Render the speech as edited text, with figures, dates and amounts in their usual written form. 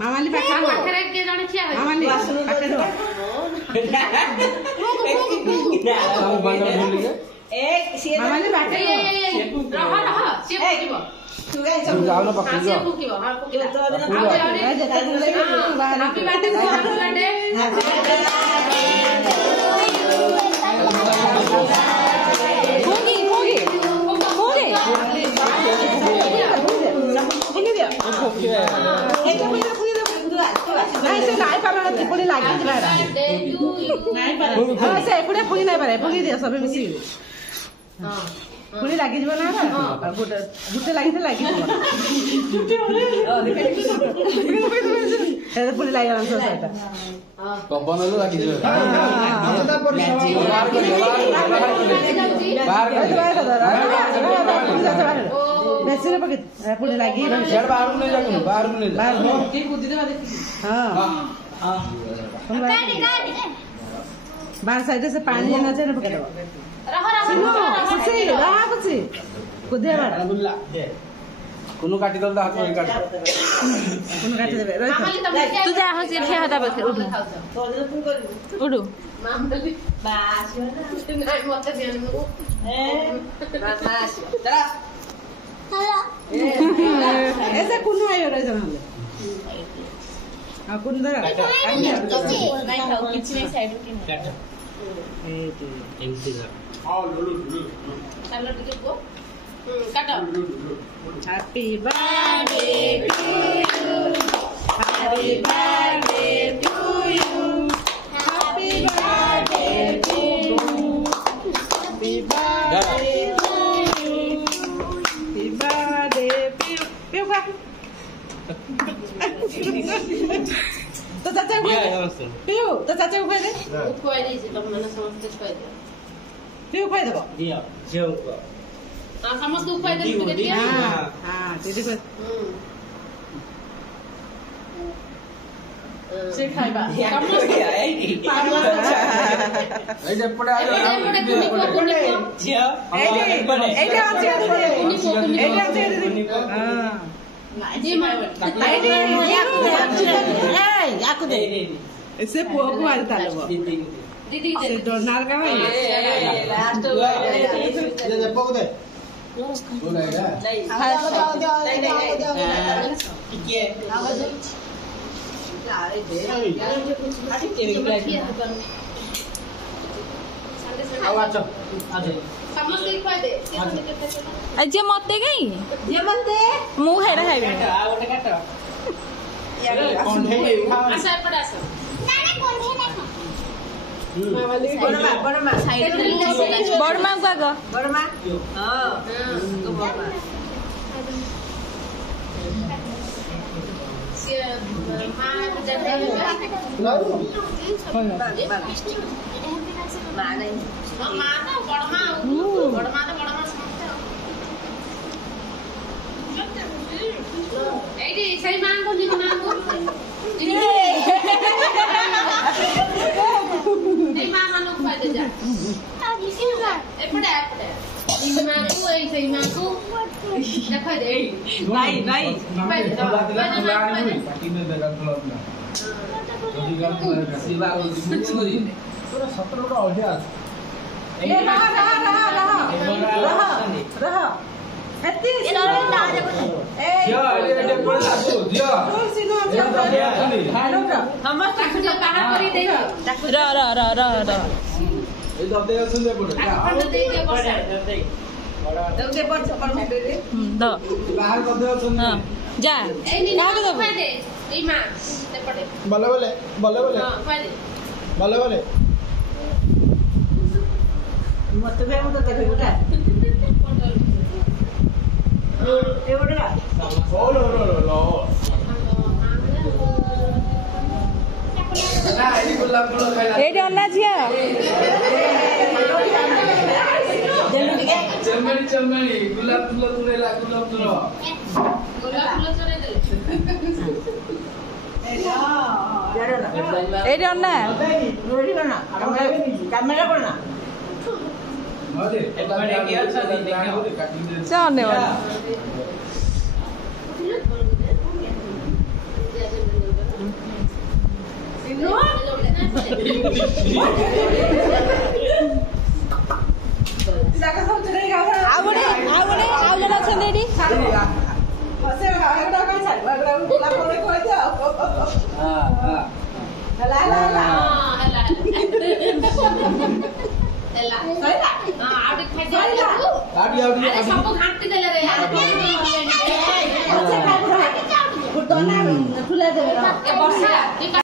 मामाली पाखा पाखरे के जण छिया हो मामाली पाखरे दो सब बंद भूल गए एक सी मामाली पाखरे रह से फुकिबो तू गए जाओ ना हां पकड़ से जाओ फुकिबो हां फुकिबो तो अभी हैप्पी बर्थडे होगी होगी होगी होगी दिया नहीं से नहीं पारा त्रिपुड़ी लागी जिबारा नहीं पारा हां से एपुडे फुगी नहीं पारा फुगी दिया सब मिसी हां फुगी लागी जिबा ना और गुटे लागी से लागी गुटे बोले ए फुगी लागी आंसर सेटा पवन लो लागी जो बेसी पके फुगी लागी शेर बाहर में नहीं जाके बाहर में नहीं बाहर के कूदी दे हां बाहर साइड से पानी जाना चाहिए पके दो रहा कुछ कुदे बार कोनो काटी दल हाथ में काट कोनो काटी देबे तू जा हो से ठेहा दा बस उडू उडू मामली बास नहीं मत ध्यान में बास चला ऐसे कुनु आयो रे जनाले हां कुनु दरा नहीं खाओ किछ नहीं साइड के चलो टिके को काटो happy birthday to you happy birthday to you happy birthday to you happy birthday to you happy birthday पियो का तो चाचा को पियो तो चाचा को दे खोई दे तुम मैंने समझते खोई दे पियो खोई देबो दिया जेउ हां समझ को खोई दे तुके दिया हां दीदी को से खाइबा समझ ए जे पड़े आ कुनी जिया एटा আছে एटा আছে दीदी हां जी मां याकू दे ऐसे पोको आल तालबो दीदी से डोनार का है लास्ट दे पोको दे बोलेगा ये आवाज आ समझ खोई दे जे मते गई ये बनते मु हेरा खाइबे आ गोटे काट आशा पड़ा सा बड़मा साइड बड़मा को आगो बड़मा हां तो बड़मा से मां जने मां नहीं मां ना बड़मा बड़मा एडी सही मां को नहीं मां को नहीं मां मानो फायदे जा एपड़े इन मां को ए सही मां को देखो दे भाई भाई रहा एत्ती हम ताकू बाहर करी दे र ए दबदे सुनले पड़े अपन दे दे बस दे पर दे द बाहर कर दे सुन हां जा ए नी ना को फायदे ए मां ते पड़े बल्ले बल्ले बल्ले बल्ले हां फायदे बल्ले बल्ले मत बे मत दे बेटा ए बड़ा ओ लो ना ये गुलाब फूल खाइला एडी अन्ना छिया चमेली गुलाब फूल तुरेला गुलाब फूल चले दे एडी अन्ना रोडी बना कैमरा बना अरे बड़े के अच्छा देखो काटी दे से अन्ने ଜାଗା ସବୁ ଚୁରେଇ ଗାଉଡା ଆଉ ଜଣେ ଅଛନ୍ତି ଏଠି ହସେ ଗାଉଡା କାଇଁ ଛାଡିବ ଏଗୁଡା ବୁଲା ପରେ କହିଦିଅ ହେଲା ହେଲା ହେଲା ହେଲା ସଇଲା ଆଉ ଟିକେ ଖାଇ ଆରେ ସବୁ ଘାଣ୍ଟି ଦେଲେ ରେ ହସେ ଖାଇବୁ ଫୁଟନା ଫୁଲା ଦେବେ ବର୍ଷା